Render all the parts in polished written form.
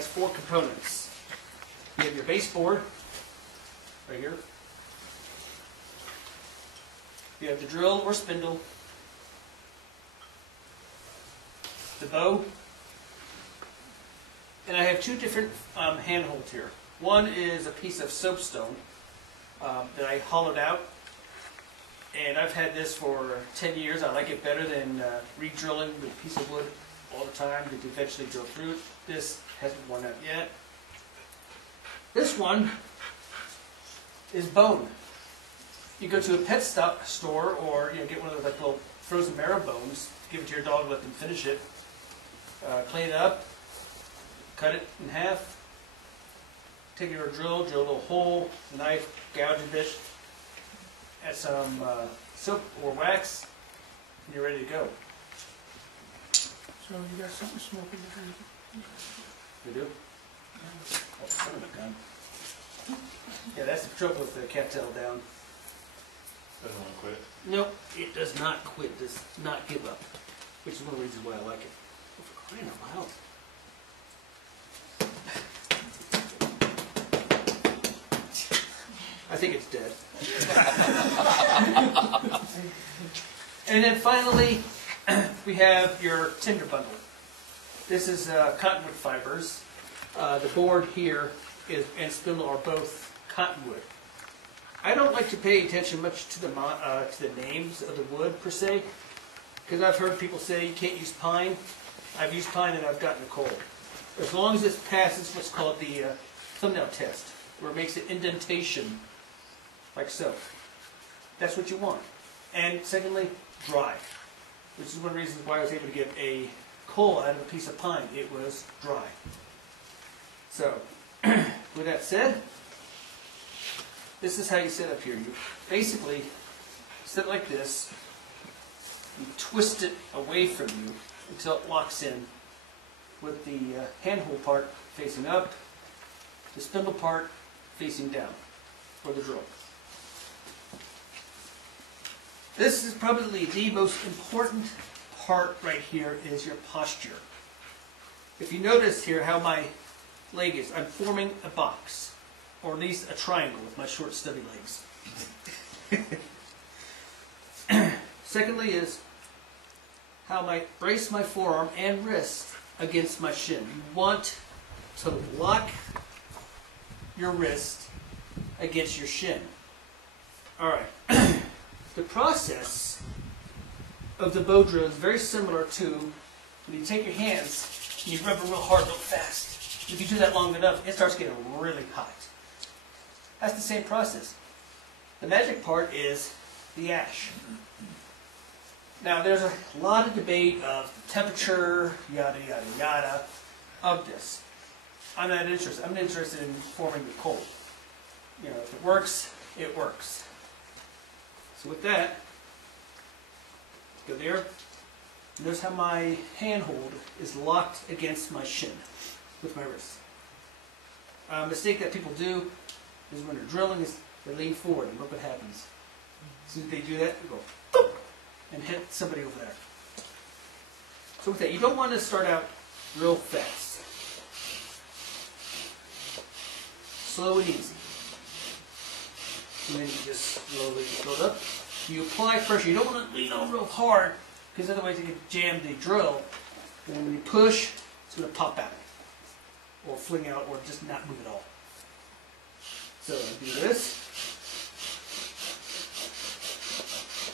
has 4 components. You have your baseboard, right here. You have the drill or spindle, the bow, and I have 2 different handholds here. One is a piece of soapstone that I hollowed out, and I've had this for 10 years. I like it better than re-drilling with a piece of wood all the time to eventually drill through it. This hasn't worn out yet. This one is bone. You go to a pet store, or get one of those like little frozen marrow bones, give it to your dog, let them finish it, clean it up, cut it in half, take your drill a little hole, knife, gouge a bit, add some soap or wax, and you're ready to go. So you got something smoking behind you? You do? Oh, son of a gun. Yeah, that's the trouble with the cattail down. Doesn't want to quit. Nope, it does not quit, does not give up, which is one of the reasons why I like it. Oh, for crying out loud. I think it's dead. And then finally, we have your tinder bundle. This is cottonwood fibers. The board here and spindle are both cottonwood. I don't like to pay attention much to the names of the wood per se, because I've heard people say you can't use pine. I've used pine and I've gotten a cold. As long as it passes what's called the thumbnail test, where it makes an indentation like so. That's what you want. And secondly, dry, which is one of the reasons why I was able to get a coal out of a piece of pine. It was dry. So, with that said, this is how you set up here. You basically set it like this. You twist it away from you until it locks in with the handhold part facing up, the spindle part facing down for the drill. This is probably the most important part right here is your posture. If you notice here how my leg is, I'm forming a box, or at least a triangle with my short stubby legs. Secondly is how I brace my forearm and wrist against my shin. You want to lock your wrist against your shin. Alright. The process of the bow drill is very similar to when you take your hands and you rub it real hard, real fast. If you do that long enough, it starts getting really hot. That's the same process. The magic part is the ash. Now, there's a lot of debate of temperature, yada, yada, yada, of this. I'm not interested. I'm interested in forming the coal. If it works, it works. So with that, go there. Notice how my handhold is locked against my shin with my wrist. A mistake that people do is when they're drilling is they lean forward and look what happens. As soon as they do that, they go boop, and hit somebody over there. So with that, you don't want to start out real fast. Slow and easy. And then you just slowly build up. You apply pressure. You don't want to lean on real hard, because otherwise you can jam the drill. And when you push, it's going to pop out, or fling out, or just not move at all. So I do this.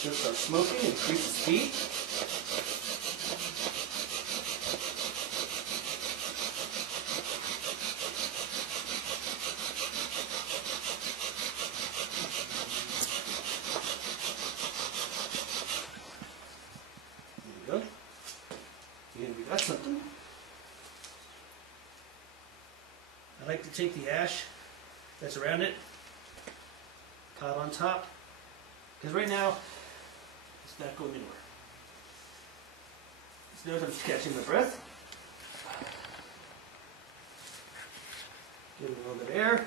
So start smoking, increase the speed. There you go. And we got something. I like to take the ash that's around it, pile on top, because right now it's not going anywhere. Just notice I'm just catching my breath. Give it a little bit of air.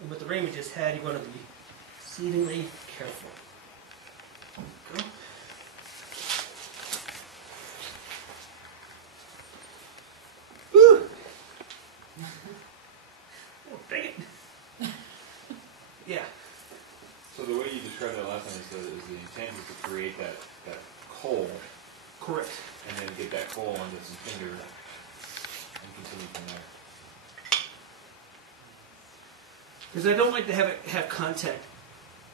And with the rain we just had, you want to be exceedingly careful. There we go. Yeah. So the way you described that last time is the intent is to create that coal, Correct. and then get that coal onto some tinder, and continue from there. Because I don't like to have contact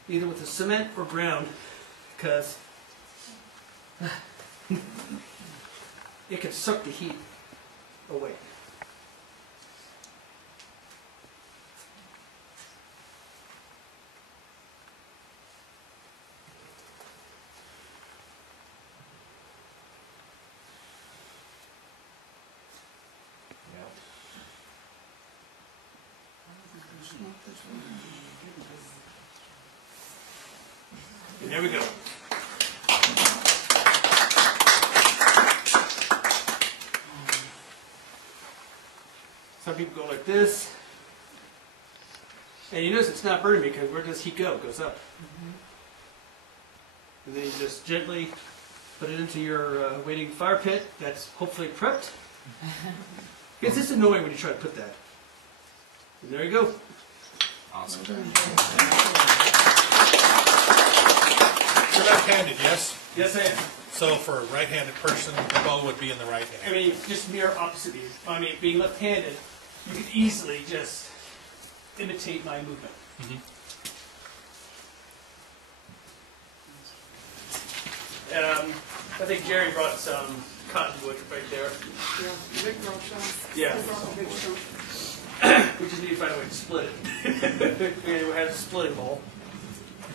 either with the cement or ground, because it can suck the heat away. Yeah. And there we go. Some people go like this. And you notice it's not burning me because where does heat go? It goes up. And then you just gently put it into your waiting fire pit that's hopefully prepped. It's just annoying when you try to put that. And there you go. Awesome. You're left-handed, yes? Yes, I am. So for a right-handed person, the bow would be in the right I hand. mean, just mirror opposite you. I mean, being left-handed, you could easily just imitate my movement. I think Jerry brought some cottonwood right there. Yeah, Rick brought some. Yeah. He brought a big chunk. We just need to find a way to split it. We have a splitting hole.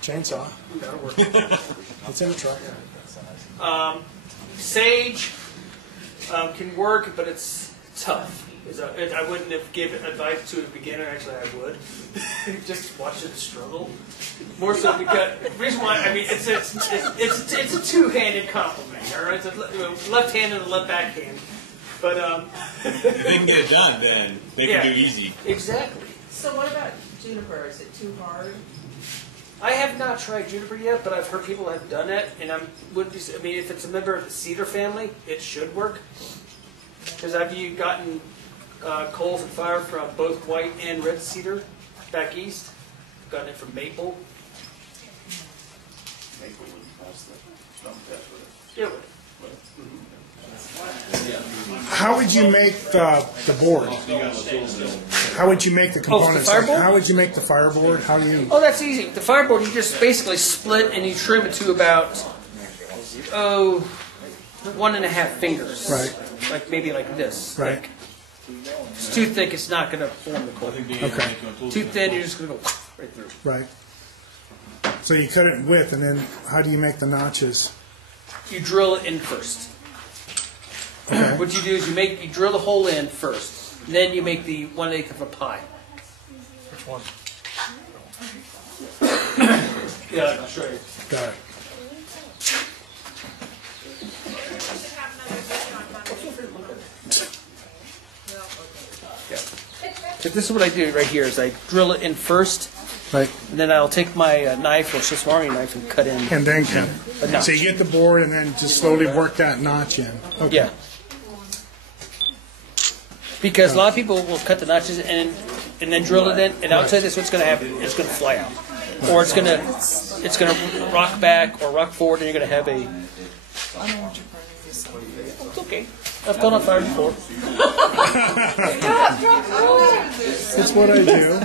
Chainsaw. That'll work. It's in the truck. Sage can work, but it's tough. I wouldn't have given advice to a beginner. Actually, I would. Just watch it struggle. More so because the reason why I mean it's a two-handed compliment. All right, it's a left-handed and left backhand. But If they can get it done, then they Yeah. can do easy. exactly. So what about juniper? Is it too hard? I have not tried juniper yet, but I've heard people have done it, and I mean, if it's a member of the cedar family, it should work. Because have you gotten coals and fire from both white and red cedar back east? Gotten it from maple. Maple wouldn't pass the stone test with it. It would. How would you make the board? How would you make the components? fireboard? How would you make the fireboard? How do you? Oh, that's easy. The fireboard, you just basically split and you trim it to about 1.5 fingers. Right. Like maybe like this. Right. Like, if it's too thick, it's not going to form the coal. Okay. Too thin, you're just going to go right through. Right. So you cut it in width, and then how do you make the notches? You drill it in first. What you do is you drill the hole in first, and then you make the 1/8 of a pie. Which one? Yeah, I'll show you. Got it. But this is what I do right here: is I drill it in first, Right. and then I'll take my knife or Swiss Army knife and cut in And then a notch. so you get the board, and then just slowly work that notch in. Okay. Yeah. Because a lot of people will cut the notches and then drill it in, and I'll tell you this: what's going to happen? It's going to fly out, or it's going to rock back or rock forward, and you're going to have a. It's okay. I've gone on fire before. That's what I do.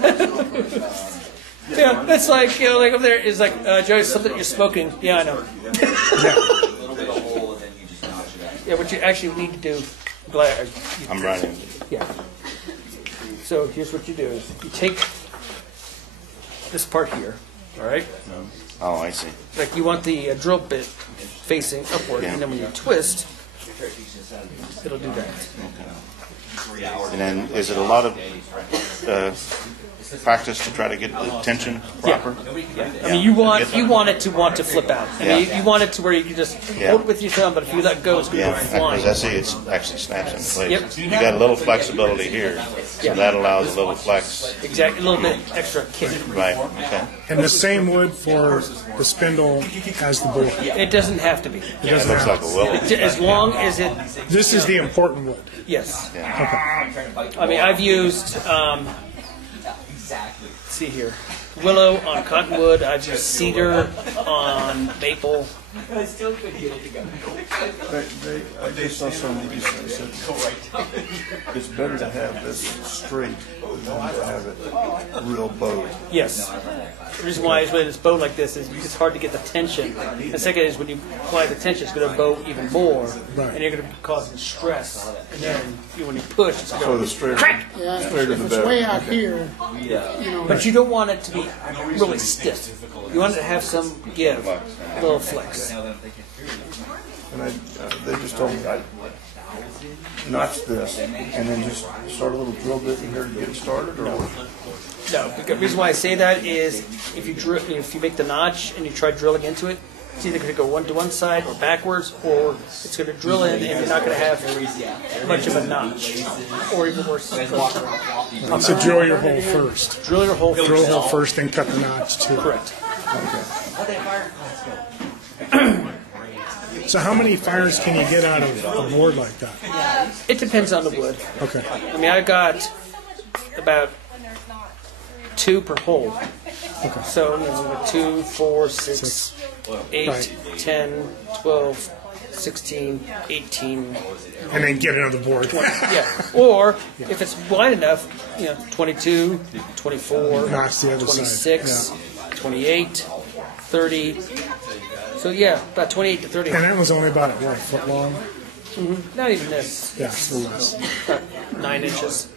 Yeah, it's like like up there is like Joey, something you're smoking. Yeah, I know. Yeah, what you actually need to do. I'm running. Yeah. So here's what you do: is you take this part here, all right? Oh, I see. Like you want the drill bit facing upward, and then when you twist, it'll do that. And then, is it a lot of practice to try to get the tension proper? Yeah. I mean, you want it to flip out. I mean, Yeah. you want it to where you can just hold it with your thumb, but if you let go, it's going to Yeah, go flying. because I see it actually snaps in place. Yep. You got a little flexibility here, so Yeah. that allows a little flex. Exactly, a little bit extra kick. Right, okay. And the same wood for the spindle as the board. It doesn't have to be. It It doesn't looks have. like a willow. As long as it, This is the important wood. yes. Yeah. I mean, I've used see here. Willow on cottonwood. I've used cedar on maple. I just saw somebody that said it's better to have this straight than to have it real bowed. Yes. The reason why is when it's bowed like this is because it's hard to get the tension. The second is when you apply the tension, it's going to bow even more, Right. and you're going to be causing stress. And then when you push, it's So going the to straighter, crack. Yeah, straighter if the it's better. way out here, you know, But you don't want it to be really stiff. You want it to have some give, a little flex. And they just told me I notch this and then just start a little drill bit in here to get it started, or what? No, the reason why I say that is if you make the notch and you try drilling into it, it's either going to go one to one side or backwards, or it's going to drill in and you're not going to have much of a notch, or even worse. so drill your hole first. Drill your hole Drill first. hole first, then cut the notch too. Correct. So how many fires can you get out of a board like that? It depends on the wood. Okay. I mean, I got about 2 per hole. Okay. So, 2, 4, 6, 8, Right. 10, 12, 16, 18. And then get another board. Yeah. Or if it's wide enough, 22, 24, Notch the other side. 26, 28, 30. So yeah, about 28 to 30. And that was only about, what, a foot long? Not even this. Yeah, it's a little less. About 9 inches.